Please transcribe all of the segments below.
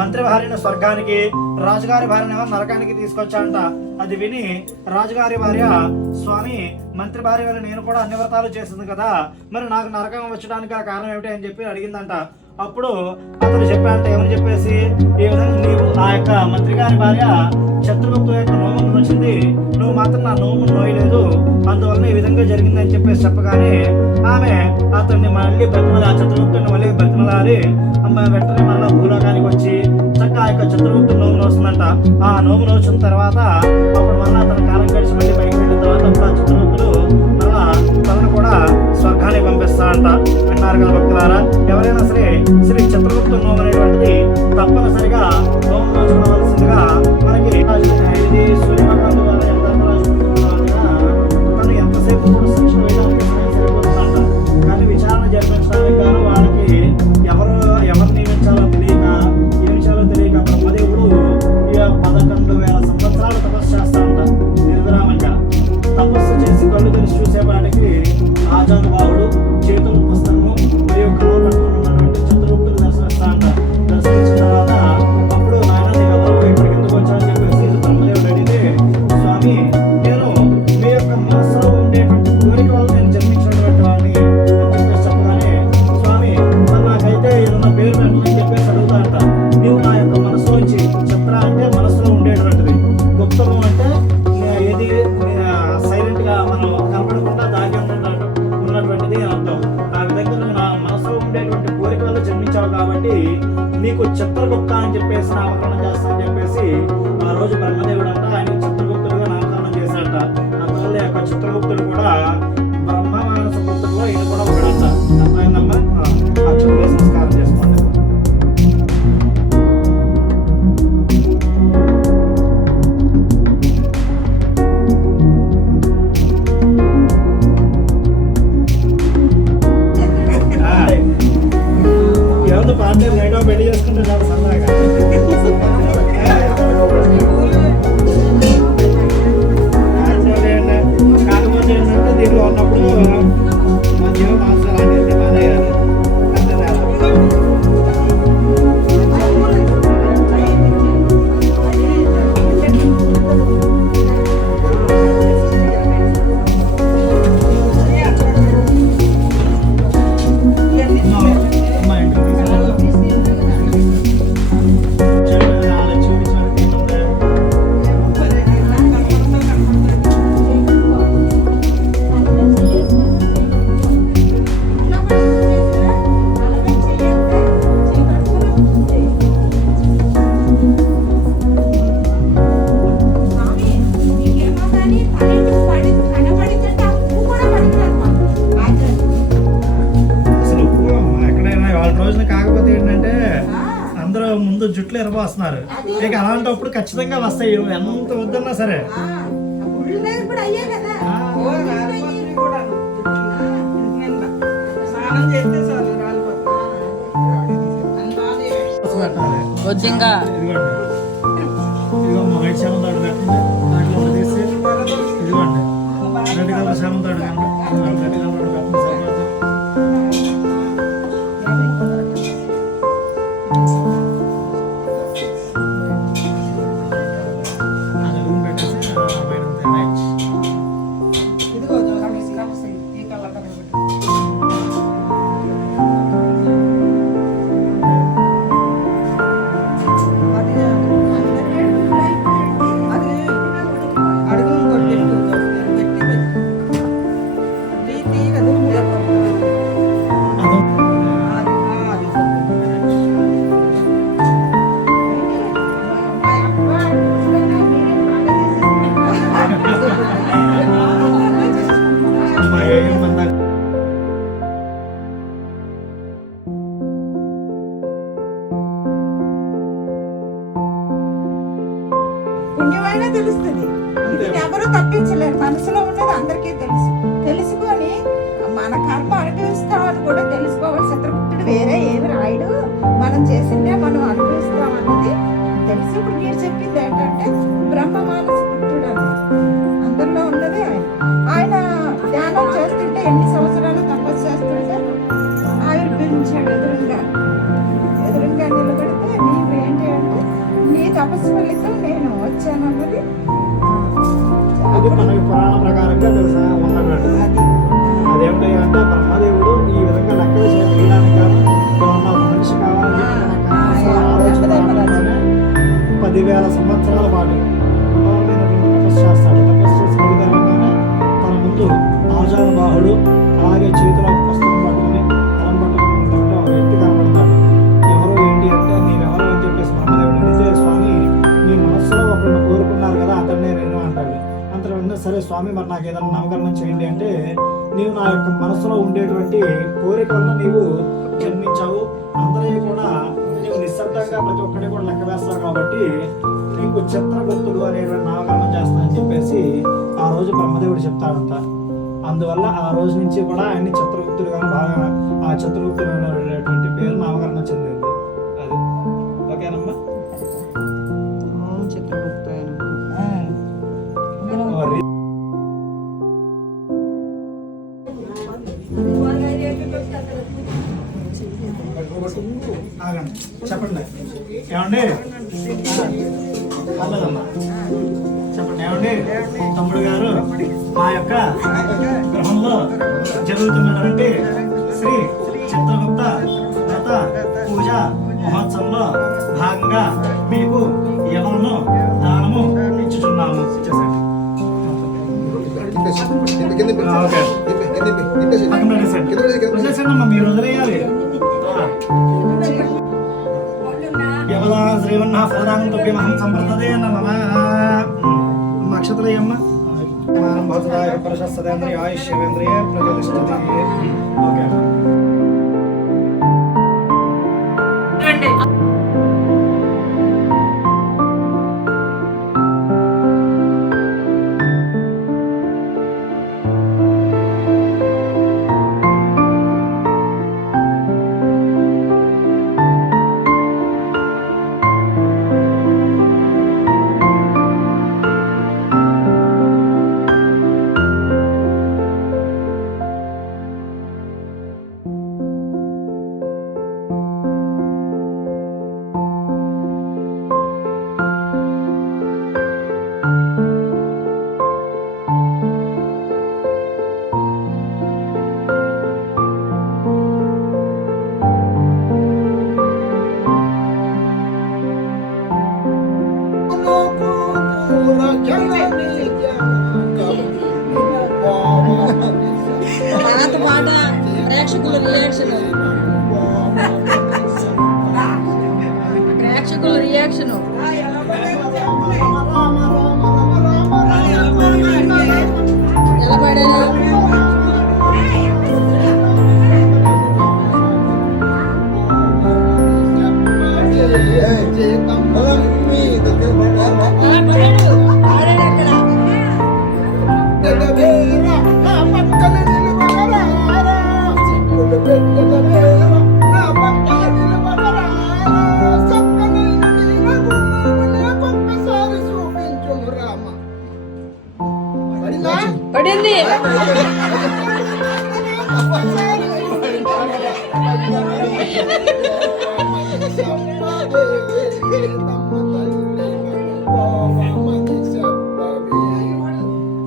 మంత్రి భార్యను స్వర్గానికి, రాజుగారి భార్యను నరకానికి తీసుకొచ్చాడంట. అది విని రాజుగారి భార్య, స్వామి మంత్రి భార్య వల్ల నేను కూడా అన్ని వ్రతాలు చేసింది కదా, మరి నాకు నరకం వచ్చడానికి ఆ కారణం ఏమిటి అని చెప్పి అడిగిందంట. అప్పుడు అతను చెప్పాడంట, ఏమని చెప్పేసి, ఈ విధంగా నీవు ఆ యొక్క మంత్రి గారి భార్య చతుర్గుప్తు యొక్క నోమును వచ్చింది, నువ్వు మాత్రం నా నోమును నోయలేదు, అందువలన ఈ విధంగా జరిగిందని చెప్పేసి చెప్పగానే ఆమె అతన్ని మళ్ళీ బ్రతిమల, ఆ చతుర్గుప్తుని మళ్ళీ బ్రతిమలాలి వెంటనే మళ్ళీ భూలోకానికి వచ్చి చక్కగా ఆ యొక్క చతుర్గుప్తు నోము నోస్తుందంట. ఆ నోము నోచిన తర్వాత అప్పుడు మళ్ళీ అతను కాలం గడిచి మళ్ళీ బయటకు వెళ్ళిన తర్వాత అప్పుడు ఆ చతుర్గుప్తుడు మళ్ళా తనను కూడా స్వర్గానికి పంపిస్తాడంట. విన్నారు కదా భక్తులారా, ఎవరైనా సరే శ్రీ చతుర్గుప్తు నోము అనేటువంటిది తప్పనిసరిగా నోము నోచుకోవాల్సిందిగా మనకి ఇది సూర్యభగవానుడు ద్వారా తను ఎంతసేపు కూడా శిక్షణ వేయడానికి సరిపోతుందంట. కానీ విచారణ జరిపించడానికి గాను వాళ్ళకి ఎవరు నియమించాలో తెలియక, ఏమి చేయాలో తెలియక బ్రహ్మదేవుడు 11,000 సంవత్సరాలు తపస్సు చేస్తాడంట. నిర్విరామంగా తపస్సు చేసి కళ్ళు తెరిచి చూసేపాటికి రాజానుభావుడు చేతుల పుస్తకము మరియు కళ్ళు పట్టుకున్నటువంటి చతుర్గుప్తుడు దర్శనిస్తాడంట. దర్శనించిన తర్వాత అప్పుడు నాయన నీకు ఎవరు ఇక్కడికి ఎందుకు వచ్చారని చెప్పేసి బ్రహ్మదేవుడు అడిగితే, స్వామి నేను మీ యొక్క మనసులో ఉండేటువంటి కోరిక వల్ల నేను జన్మించినటువంటి వాడిని అని చెప్పేసి చెప్పగానే, స్వామి మరి నాకైతే ఏదన్నా పేరు పెట్టమని చెప్పేసి అడుగుతాడంట. నీవు నా యొక్క మనసులోంచి చిత్ర అంటే మనసులో ఉండేటువంటిది, గుప్తము అంటే ఏది సైలెంట్ గా మనం కనపడకుండా దాగి ఉన్నటువంటిది అని అర్థం. ఆ విధంగా నువ్వు నా మనసులో ఉండేటువంటి కోరిక వల్ల జన్మించావు కాబట్టి నీకు చిత్రగుప్త అని చెప్పేసి నామకరణం చేస్తానని చెప్పేసి ఆ రోజు బ్రహ్మదేవుడు అంట ఆయనకు చిత్రగుప్తుడుగా నామకరణం చేశాడంట. అందువల్ల యొక్క చిత్రగుప్తుడు కూడా బ్రహ్మ మానస పుత్రుల్లో ఈయన కూడా ఒకడంట. అర్థమైందమ్మా? అక్షులు సంస్కారం చేసుకోండి. ఏమన్నా పార్ట్నర్ లైట్ ఆఫ్ పెళ్లి చేసుకుంటే చాలా సరదాగా కాకపోతే ఏంటంటే దీంట్లో ఉన్నప్పుడు మా జీవ మాంసాలు అనేది బాధయ్యాలి. కాకపోతే ఏంటంటే అందరూ ముందు జుట్లు ఎరబోస్తున్నారు, ఇక అలాంటప్పుడు ఖచ్చితంగా వస్తాయి ఎంత వద్దన్నా సరే. ఇదిగో మొగటి శామంతాడు పెట్టండి, దాంట్లో ఒకటి తీసి ఇదిగోండి రెడ్ కలర్ శామంతాడు కండి, రెడ్ కలర్ పెట్టండి సరిపోతుంది. పుణ్యమైనా తెలుస్తుంది, ఇది ఎవరు తప్పించలేరు. మనసులో ఉన్నది అందరికీ తెలుసు. తెలుసుకొని మన కర్మ అనుభవిస్తామని కూడా తెలుసుకోవాలి. చిత్రగుప్తుడు వేరే ఏమి రాయడు, మనం చేసిందే మనం అనుభవిస్తాం అన్నది తెలుసు. ఇప్పుడు మీరు చెప్పింది ఏంటంటే బ్రహ్మ మానస పుత్రుడు అన్నది అందరిలో ఉన్నది ఆయన. ఆయన ధ్యానం చేస్తుంటే ఎన్ని సంవత్సరాలు తపస్సు చేస్తుంటే ఆవిర్భవించాడు. ఎదురుగా నిలబడితే నీవు ఏంటి తపస్సు ఫలితం నేను వచ్చాను అన్నది అది మనకి పురాణ ప్రకారంగా తెలుసా ఉన్నట్టు. అది అదేమిటి అంటే బ్రహ్మదేవుడు ఈ విధంగా లెక్కలు చేయడానికి ఏమన్నా ఒక మనిషి కావాలని చెప్పి తన మనసులో ఆలోచన రావడంతోనే 10,000 సంవత్సరాల పాటు తపస్సు చేస్తాడు. తపస్సు చేసి బయలుదేరంగానే తన ముందు ఆజానుబాహుడు అలాగే చేతిలో ఒక పుస్తకం పట్టుకుని కలం పట్టుకుని ఉంటుంటే ఒక వ్యక్తి కనబడతాడు. ఎవరు ఏంటి అంటే నీవెవరు అని చెప్పేసి బ్రహ్మదేవుడు అడిగితే, స్వామి మీ మనస్సులో ఒకరిని కోరుకున్నారు కదా అతన్నే నేను అంటాడు. అంతలో వెంటనే సరే స్వామి మరి నాకు ఏదైనా నామకరణం చేయండి అంటే, నీవు నా యొక్క మనసులో ఉండేటువంటి కోరికలను నీవు జన్మించావు, అందరికీ కూడా నీవు నిశ్శబ్దంగా ప్రతి ఒక్కటి కూడా లెక్క వేస్తావు కాబట్టి నీకు చిత్రగుప్తుడు అనేటువంటి నామకరణం చేస్తానని చెప్పేసి ఆ రోజు బ్రహ్మదేవుడు చెప్తాడంట. అందువల్ల ఆ రోజు నుంచి కూడా ఆయన్ని చిత్రగుప్తుడుగా బాగా ఆ చిత్రగుప్తుడు అనేటువంటి పేరు నామకరణం చెందింది. అది ఓకేనమ్మా. ఆగండి చెప్పండి ఏమండి పర్లేదమ్మా చెప్పండి ఏమండి తమ్ముడు గారు మా యొక్క గృహంలో జరుగుతున్నటువంటి శ్రీ చిత్రగుప్త వ్రత పూజ మహోత్సవంలో భాగంగా మీకు యవనను దానము ఇచ్చుచున్నాము. వదిలేసండమ్మా మీరు వదిలేయాలి. యవదా శ్రీవన్న ఫలదానం తొప్యమహం సంప్రదే నమ నక్షత్రయ్యమ్మ భద్రాయ ప్రశస్తేంద్రియ ఆయుష్యేంద్రియ ప్రతిష్టతి. ఓకే ప్రేక్షకుల రియాక్షన్ పడింది.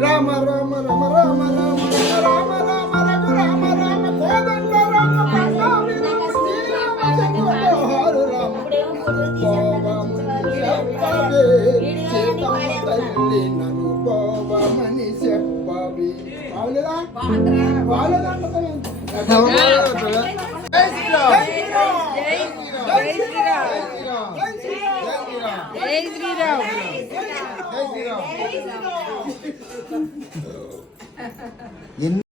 రామ రామ రామ రామ రామ రామ రామ రఘు రామ రామ కోదండ రామ పట్టాభి రామ శ్రీరామ చంద్రహారు రామ సీతమ్మ తల్లి నన్ను పోవమని చెప్పవి. బాగులేదా బాగులేదా జై శ్రీరామ్. ఎన్ని